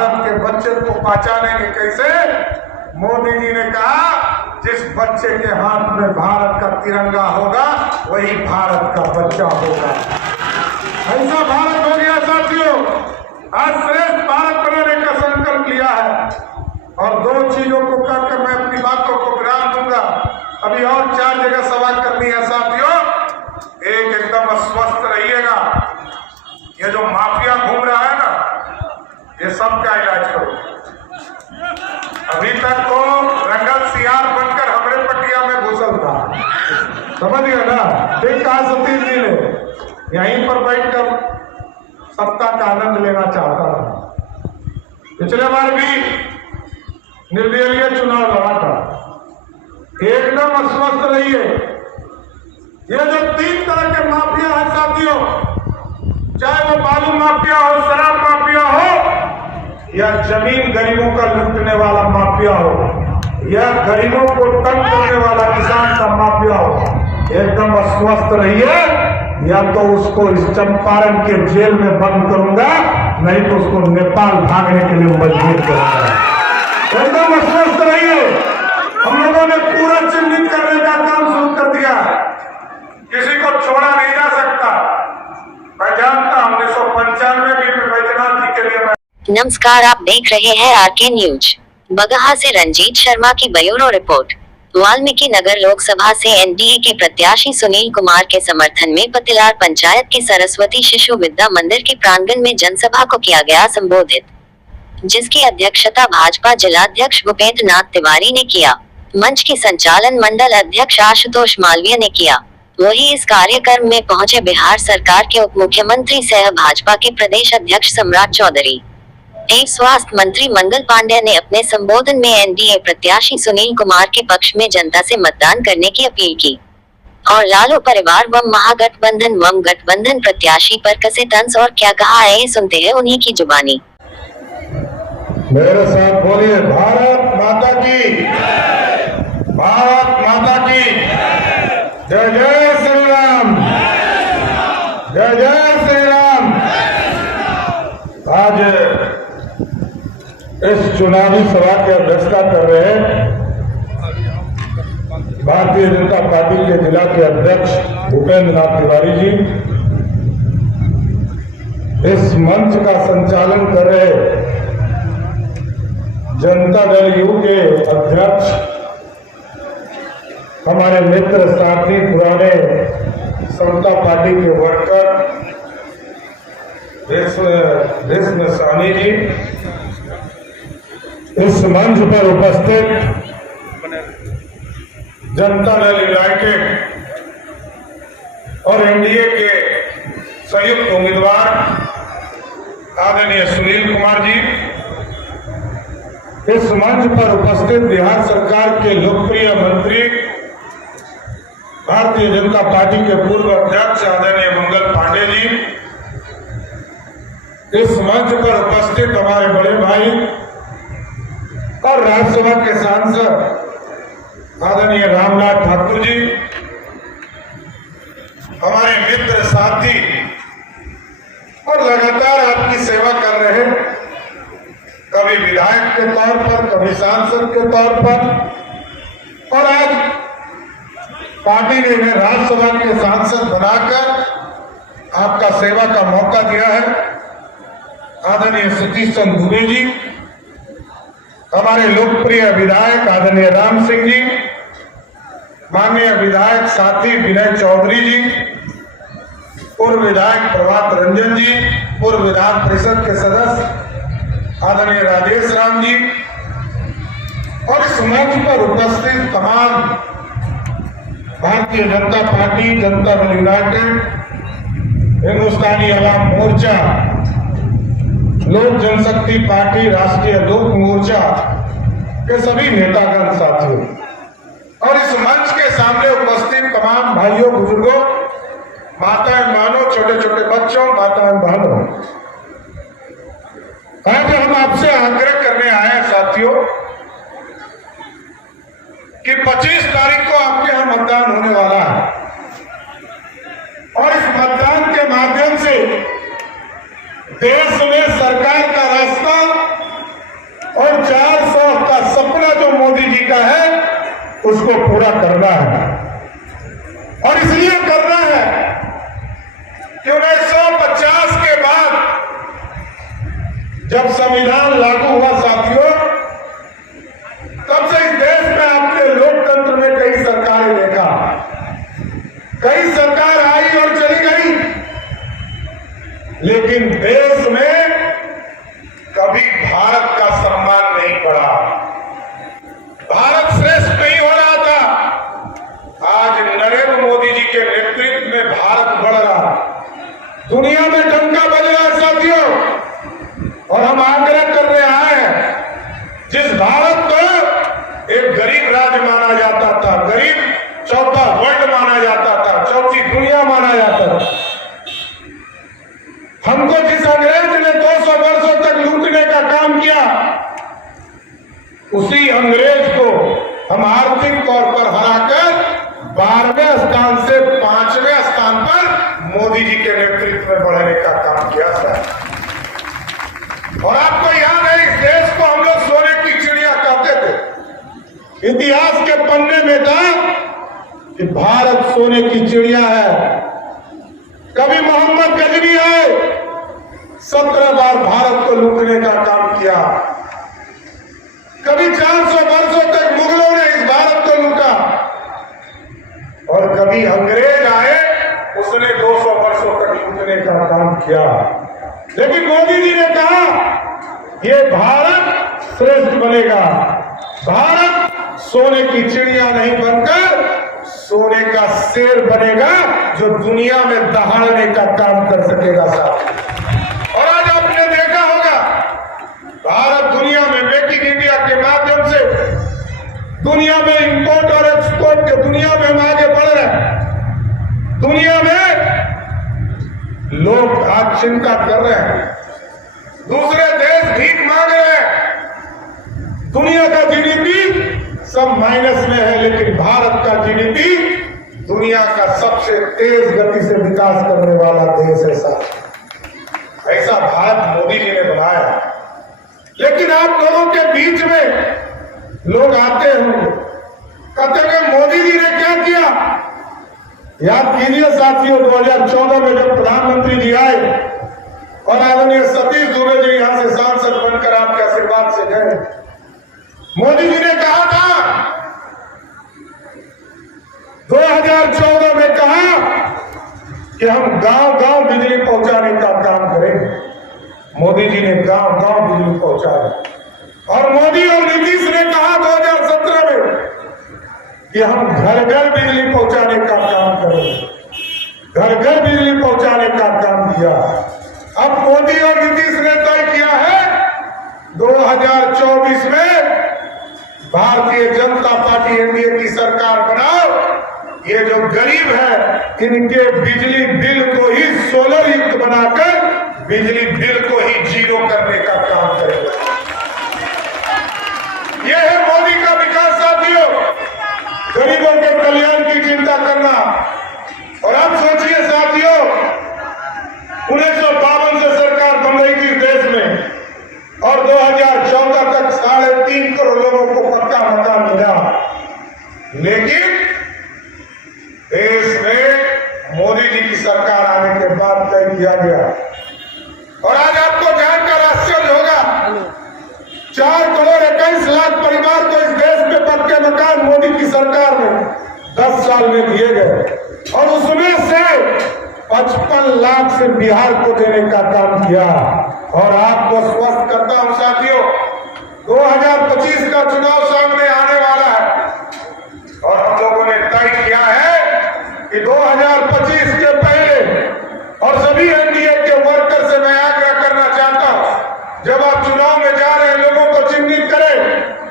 भारत के बच्चे को पहचानेंगे कैसे? मोदी जी ने कहा जिस बच्चे के हाथ में भारत का तिरंगा होगा वही भारत का बच्चा होगा। ऐसा भारत हो गया साथियों। आज श्रेष्ठ भारत बनाने का संकल्प लिया है और दो चीजों को करके मैं अपनी बातों को विराम दूंगा। अभी और 4 जगह सभा करनी है साथियों। एक, एकदम स्वस्थ रहिएगा। ये जो माफिया घूम रहा है ना, ये सब का इलाज करो। अभी तक तो रंगल सियार बनकर हमरे पटिया में घुसल था, समझ गया ना? ठीक कहा सतीश जी ने, यहीं पर बैठकर सत्ता का आनंद लेना चाहता था। पिछले बार भी निर्दलीय चुनाव लड़ा था। एकदम अस्वस्थ रहिए। ये जो 3 तरह के माफिया है साथियों, चाहे वो बालू माफिया हो, शराब माफिया हो, या जमीन गरीबों का लूटने वाला माफिया हो, या गरीबों को तंग करने वाला किसान का माफिया हो, एकदम अस्वस्थ रहिए। या तो उसको इस चंपारण के जेल में बंद करूंगा, नहीं तो उसको नेपाल भागने के लिए मजबूर करूंगा। एकदम अस्वस्थ रहिए। हम लोगों ने पूरा चिन्हित करने का काम शुरू कर दिया। किसी को छोड़ा नहीं जा सकता। मैं जानता हूं 1995 भी बैजनाथ जी के लिए नमस्कार, आप देख रहे हैं आरके न्यूज। बगहा से रंजीत शर्मा की ब्यूरो रिपोर्ट। वाल्मीकि नगर लोकसभा से एनडीए के प्रत्याशी सुनील कुमार के समर्थन में पतिलार पंचायत के सरस्वती शिशु विद्या मंदिर के प्रांगण में जनसभा को किया गया संबोधित, जिसकी अध्यक्षता भाजपा जिलाध्यक्ष भूपेंद्र नाथ तिवारी ने किया। मंच की संचालन मंडल अध्यक्ष आशुतोष मालवीय ने किया। वही इस कार्यक्रम में पहुंचे बिहार सरकार के उप मुख्यमंत्री सह भाजपा के प्रदेश अध्यक्ष सम्राट चौधरी एवं स्वास्थ्य मंत्री मंगल पांडे ने अपने संबोधन में एनडीए प्रत्याशी सुनील कुमार के पक्ष में जनता से मतदान करने की अपील की और लालू परिवार व गठबंधन प्रत्याशी पर कसे तंज और क्या कहा है, सुनते हैं उन्हीं की जुबानी। मेरे साथ बोलिए, भारत माता की, भारत माता की जय। जय श्री राम, जय जय श्री राम। आज इस चुनावी सभा की अध्यक्षता कर रहे हैं भारतीय जनता पार्टी के जिला के अध्यक्ष भूपेंद्र नाथ तिवारी जी। इस मंच का संचालन कर रहे जनता दल यू के अध्यक्ष हमारे मित्र साथी पुराने समता पार्टी के वर्कर भीष्म स्वामी जी। इस मंच पर उपस्थित जनता दल यूनाइटेड और एनडीए के संयुक्त उम्मीदवार आदरणीय सुनील कुमार जी। इस मंच पर उपस्थित बिहार सरकार के लोकप्रिय मंत्री भारतीय जनता पार्टी के पूर्व अध्यक्ष आदरणीय मंगल पांडे जी। इस मंच पर उपस्थित हमारे बड़े भाई और राज्यसभा के सांसद आदरणीय रामनाथ ठाकुर जी, हमारे मित्र साथी और लगातार आपकी सेवा कर रहे, कभी विधायक के तौर पर, कभी सांसद के तौर पर, और आज पार्टी ने इन्हें राज्यसभा के सांसद बनाकर आपका सेवा का मौका दिया है। आदरणीय सतीश चंद्र दुबे जी, हमारे लोकप्रिय विधायक आदरणीय राम सिंह जी, माननीय विधायक साथी विनय चौधरी जी, पूर्व विधायक प्रभात रंजन जी, पूर्व विधान परिषद के सदस्य आदरणीय राजेश राम जी, और इस मंच पर उपस्थित तमाम भारतीय जनता पार्टी, जनता दल यूनाइटेड, हिंदुस्तानी अवाम मोर्चा, लोक जनशक्ति पार्टी, राष्ट्रीय लोक मोर्चा के सभी नेतागण साथियों, और इस मंच के सामने उपस्थित तमाम भाइयों, बुजुर्गों, माताएं बहनों, छोटे छोटे बच्चों, माताएं बहनों, आज हम आपसे आग्रह करने आए हैं साथियों कि 25 तारीख को आपके यहाँ मतदान होने वाला है और इस मतदान के माध्यम से देश में सरकार का रास्ता उसको पूरा करना है। और इसलिए करना है कि 1950 के बाद जब संविधान लागू हुआ साथियों, तब से इस देश में आपने लोकतंत्र में कई सरकारें देखा, कई सरकार आई और चली गई, लेकिन देश में कभी भारत का सम्मान नहीं बढ़ा, भारत श्रेष्ठ नहीं हो रहा था। आज नरेंद्र मोदी जी के नेतृत्व में भारत बढ़ रहा, दुनिया में डंका बज रहा है साथियों। और हम आग्रह करने आए हैं, जिस भारत को एक गरीब राज्य माना जाता था, गरीब चौथा वर्ल्ड माना जाता था, चौथी दुनिया माना जाता था, हमको जिस अंग्रेज ने 200 वर्षों तक लूटने का काम किया, उसी अंग्रेज को हम आर्थिक तौर पर हराकर 12वें स्थान से 5वें स्थान पर मोदी जी के नेतृत्व में बढ़ने का काम किया था। और आपको याद है, इस देश को हम लोग सोने की चिड़िया कहते थे, इतिहास के पन्ने में था कि भारत सोने की चिड़िया है। कभी मोहम्मद गजनी आए, 17 बार भारत को लूटने का काम किया, कभी 400 वर्षों तक मुगलों ने इस भारत को लूटा, और कभी अंग्रेज आए, उसने 200 वर्षों तक लूटने का काम किया। लेकिन मोदी जी ने कहा ये भारत श्रेष्ठ बनेगा, भारत सोने की चिड़िया नहीं बनकर सोने का शेर बनेगा, जो दुनिया में दहाड़ने का काम कर सकेगा साहब। और आज आपने देखा होगा, भारत दुनिया में मेक इन इंडिया के माध्यम से दुनिया में इंपोर्ट और एक्सपोर्ट के दुनिया में हम आगे बढ़ रहे हैं। दुनिया में लोग आज चिंता कर रहे हैं, दूसरे देश भीख मांग रहे हैं, दुनिया का जीडीपी सब माइनस में है, लेकिन भारत का जीडीपी दुनिया का सबसे तेज गति से विकास करने वाला देश है साहब। ऐसा भारत मोदी जी ने बनाया। लेकिन आप लोगों के बीच में लोग आते हैं, कहते हैं मोदी जी ने क्या किया। याद कीजिए साथियों, 2014 में जब प्रधानमंत्री जी आए और आदरणीय सतीश दुबे जी यहां से सांसद बनकर आपके आशीर्वाद से गए, मोदी जी ने कहा था 2014 में कहा कि हम गांव गांव बिजली पहुंचाने का काम करेंगे। मोदी जी ने गांव गांव बिजली पहुंचाई। और मोदी और नीतीश ने कहा 2017 में कि हम घर घर बिजली पहुंचाने का काम करेंगे, घर घर बिजली पहुंचाने का काम किया। अब मोदी और नीतीश ने तय किया है 2024 में भारतीय जनता पार्टी एनडीए की सरकार बनाओ, ये जो गरीब है इनके बिजली बिल को ही सोलर युक्त बनाकर बिजली बिल को ही जीरो करने का काम करेगा। यह है मोदी का विकास साथियों, गरीबों के कल्याण की चिंता करना। और आप सोचिए साथियों, 1952 से सरकार बन रही थी देश में और 2014 तक 3.5 करोड़ लोगों को पक्का मकान मिला, लेकिन देश में मोदी जी की सरकार आने के बाद तय किया गया। और आज आपको जानकर आश्चर्य होगा, 4,21,00,000 परिवार को इस देश में पक्के मकान मोदी की सरकार ने 10 साल में दिए गए, और उसमें से 55 लाख से बिहार को देने का काम किया। और आपको स्वस्थ करता हूं साथियों, 2025 का चुनाव सामने आने वाला है और हम लोगों ने तय किया है कि 2025 के पहले, और सभी एनडीए के वर्कर से मैं आग्रह करना चाहता हूं, जब आप चुनाव में जा रहे हैं लोगों को चिन्हित करें,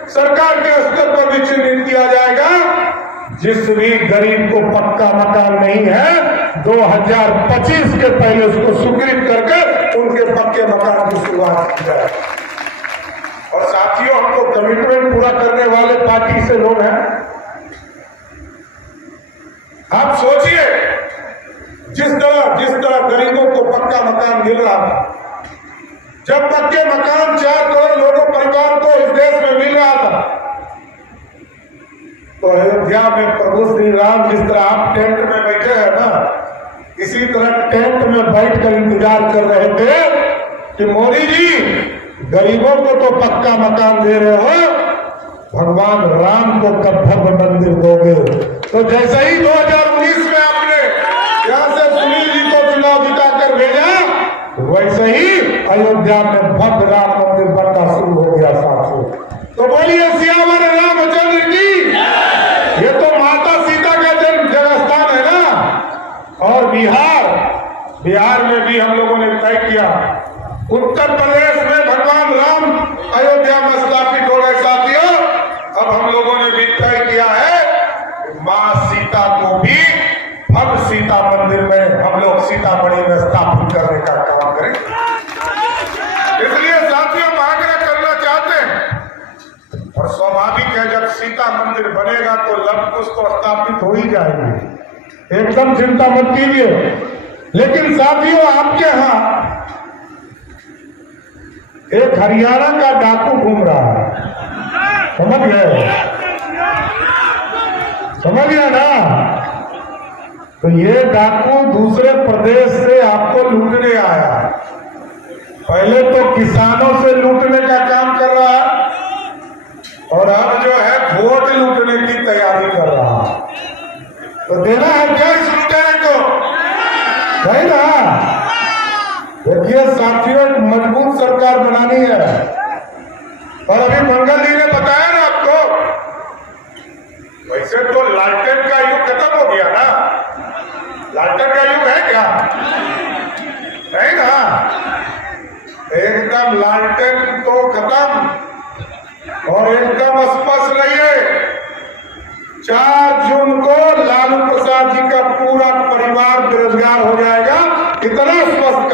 सरकार के स्तर पर भी चिन्हित किया जाएगा। जिस भी गरीब को पक्का मकान नहीं है, 2025 के पहले उसको स्वीकृत करके उनके पक्के मकान की शुरुआत की जाए। और साथियों, हमको कमिटमेंट पूरा करने वाले पार्टी से लोग हैं। आप सोचिए, जिस तरह गरीबों को पक्का मकान मिल रहा था, जब पक्के मकान 4 करोड़ लोगों परिवार को इस देश में मिल रहा था, तो प्रभु श्री राम जिस तरह आप टेंट में बैठे हैं ना, इसी तरह टेंट में बैठकर इंतजार कर रहे थे कि मोदी जी गरीबों को तो पक्का मकान दे रहे हो, भगवान राम को कब भव्य मंदिर दोगे। तो जैसे ही 2019 में आपने यहाँ से सुनील जी को चुनाव जिता कर भेजा, वैसे ही अयोध्या में भव्य राम मंदिर बनना शुरू हो गया साथियों। तो बोलिए सियावर रामचंद्र की। ये तो माता सीता का जन्म स्थान है ना। और बिहार में भी हम लोगों ने तय किया, उत्तर प्रदेश में भगवान राम अयोध्या में स्थापित हो गए साथियों। अब हम लोगों ने भी तय किया है कि माँ सीता को भी भव्य सीता मंदिर में हम लोग सीतामढ़ी में स्थापित करने का काम करें। इसलिए साथियों हम आग्रह करना चाहते हैं, और स्वाभाविक है जब सीता मंदिर बनेगा तो लव कुश तो स्थापित हो ही जाएंगे, एकदम चिंता मत कीजिए। लेकिन साथियों आपके यहां एक हरियाणा का डाकू घूम रहा है, समझ गए ना। तो ये डाकू दूसरे प्रदेश से आपको लूटने आया है। पहले तो किसानों से लूटने का काम कर रहा है, और अब जो है वोट लूटने की तैयारी कर रहा है। तो देना है क्या इस लुटेरे को? नहीं ना। देखिए साथियों, एक मजबूत सरकार बनानी है। और अभी मंगल जी ने बताया ना आपको, वैसे तो लालटेन का युग खत्म हो गया ना। लालटेन का युग है क्या? नहीं ना, एकदम लालटेन तो खत्म। और एकदम स्पष्ट रहिए, 4 जून को लालू प्रसाद जी का पूरा परिवार बेरोजगार हो जाएगा, इतना स्पष्ट